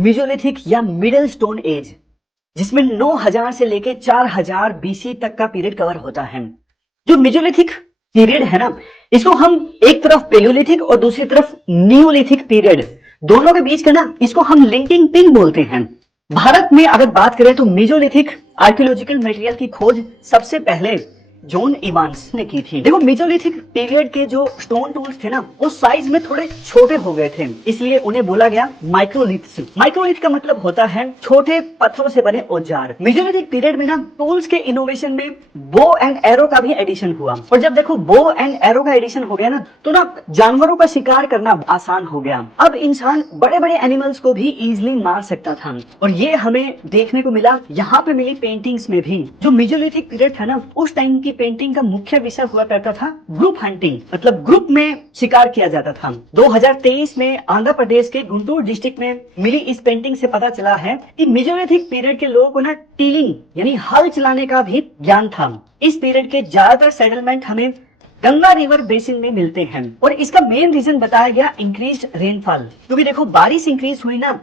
Mesolithic या middle stone age, जिसमें 9000 से लेके 4000 बीसी तक का पीरियड कवर होता है। जो मेसोलिथिक पीरियड है ना, इसको हम एक तरफ पेलियोलिथिक और दूसरी तरफ नियोलिथिक पीरियड, दोनों के बीच का ना, इसको हम लिंकिंग पिन बोलते हैं। भारत में अगर बात करें तो मेसोलिथिक आर्कियोलॉजिकल मटेरियल की खोज सबसे पहले जॉन इवांस ने की थी। देखो, मेसोलिथिक पीरियड के जो स्टोन टूल्स थे ना, वो साइज में थोड़े छोटे हो गए थे, इसलिए उन्हें बोला गया माइक्रोलिथ्स। माइक्रोलिथ का मतलब होता है छोटे पत्थरों से बने औजार। मेसोलिथिक पीरियड में ना टूल्स के इनोवेशन में बो एंड एरो का भी एडिशन हुआ, और जब देखो बो एंड एरो का एडिशन हो गया ना, तो ना जानवरों का शिकार करना आसान हो गया। अब इंसान बड़े बड़े एनिमल्स को भी इजिली मार सकता था, और ये हमें देखने को मिला यहाँ पे मिली पेंटिंग्स में भी। जो मेसोलिथिक पीरियड था ना, उस टाइम की पेंटिंग का मुख्य विषय हुआ करता था ग्रुप हंटिंग, मतलब ग्रुप में शिकार किया जाता था। 2023 में आंध्र प्रदेश के गुंटूर डिस्ट्रिक्ट में मिली इस पेंटिंग से पता चला है कि मेसोलिथिक पीरियड के लोगों को ना टीलिंग यानी हल चलाने का भी ज्ञान था। इस पीरियड के ज्यादातर सेटलमेंट हमें गंगा रिवर बेसिन में मिलते हैं, और इसका मेन रीजन बताया गया इंक्रीज रेनफॉल। क्योंकि देखो, बारिश इंक्रीज हुई ना,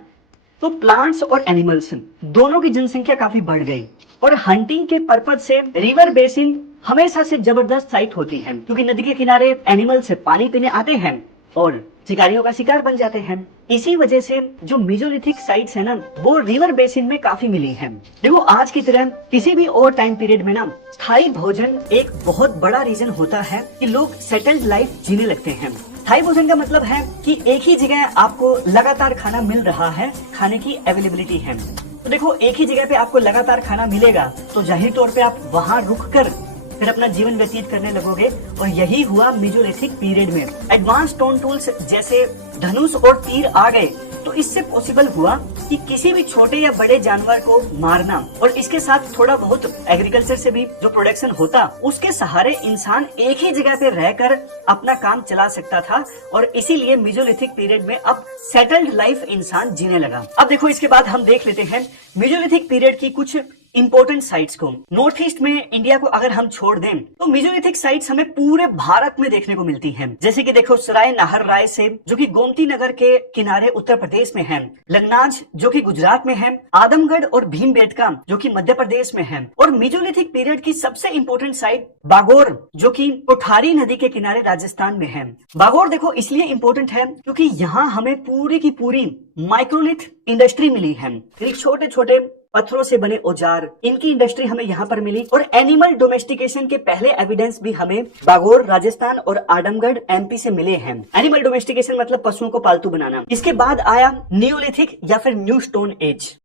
तो प्लांट्स और एनिमल्स दोनों की जनसंख्या काफी बढ़ गई, और हंटिंग के पर्पज से रिवर बेसिन हमेशा से जबरदस्त साइट होती है, क्योंकि नदी के किनारे एनिमल्स पानी पीने आते हैं और शिकारियों का शिकार बन जाते हैं। इसी वजह से जो मेसोलिथिक साइट्स है ना, वो रिवर बेसिन में काफी मिली हैं। देखो, आज की तरह किसी भी और टाइम पीरियड में ना स्थायी भोजन एक बहुत बड़ा रीजन होता है कि लोग सेटल्ड लाइफ जीने लगते हैं। स्थायी भोजन का मतलब है कि एक ही जगह आपको लगातार खाना मिल रहा है, खाने की अवेलेबिलिटी है। तो देखो, एक ही जगह पे आपको लगातार खाना मिलेगा, तो जाहिर तौर पे आप वहां रुक कर फिर अपना जीवन व्यतीत करने लगोगे, और यही हुआ मेसोलिथिक पीरियड में। एडवांस स्टोन टूल्स जैसे धनुष और तीर आ गए, तो इससे पॉसिबल हुआ कि किसी भी छोटे या बड़े जानवर को मारना, और इसके साथ थोड़ा बहुत एग्रीकल्चर से भी जो प्रोडक्शन होता, उसके सहारे इंसान एक ही जगह पे रहकर अपना काम चला सकता था, और इसीलिए मेसोलिथिक पीरियड में अब सेटल्ड लाइफ इंसान जीने लगा। अब देखो, इसके बाद हम देख लेते हैं मेसोलिथिक पीरियड की कुछ इंपॉर्टेंट साइट्स को। नॉर्थ ईस्ट में इंडिया को अगर हम छोड़ दें, तो मेसोलिथिक साइट्स हमें पूरे भारत में देखने को मिलती हैं। जैसे कि देखो, सराय नाहर राय से, जो कि गोमती नगर के किनारे उत्तर प्रदेश में है, लंगनाज जो कि गुजरात में है, आदमगढ़ और भीमबेटका जो कि मध्य प्रदेश में है, और मेसोलिथिक पीरियड की सबसे इंपॉर्टेंट साइट बागोर जो कि कोठारी नदी के किनारे राजस्थान में है। बागोर देखो इसलिए इंपॉर्टेंट है क्योंकि यहाँ हमें पूरी की पूरी माइक्रोलिथ इंडस्ट्री मिली है। छोटे छोटे पत्थरों से बने औजार, इनकी इंडस्ट्री हमें यहाँ पर मिली, और एनिमल डोमेस्टिकेशन के पहले एविडेंस भी हमें बागोर राजस्थान और आदमगढ़ एमपी से मिले हैं। एनिमल डोमेस्टिकेशन मतलब पशुओं को पालतू बनाना। इसके बाद आया नियोलिथिक या फिर न्यू स्टोन एज।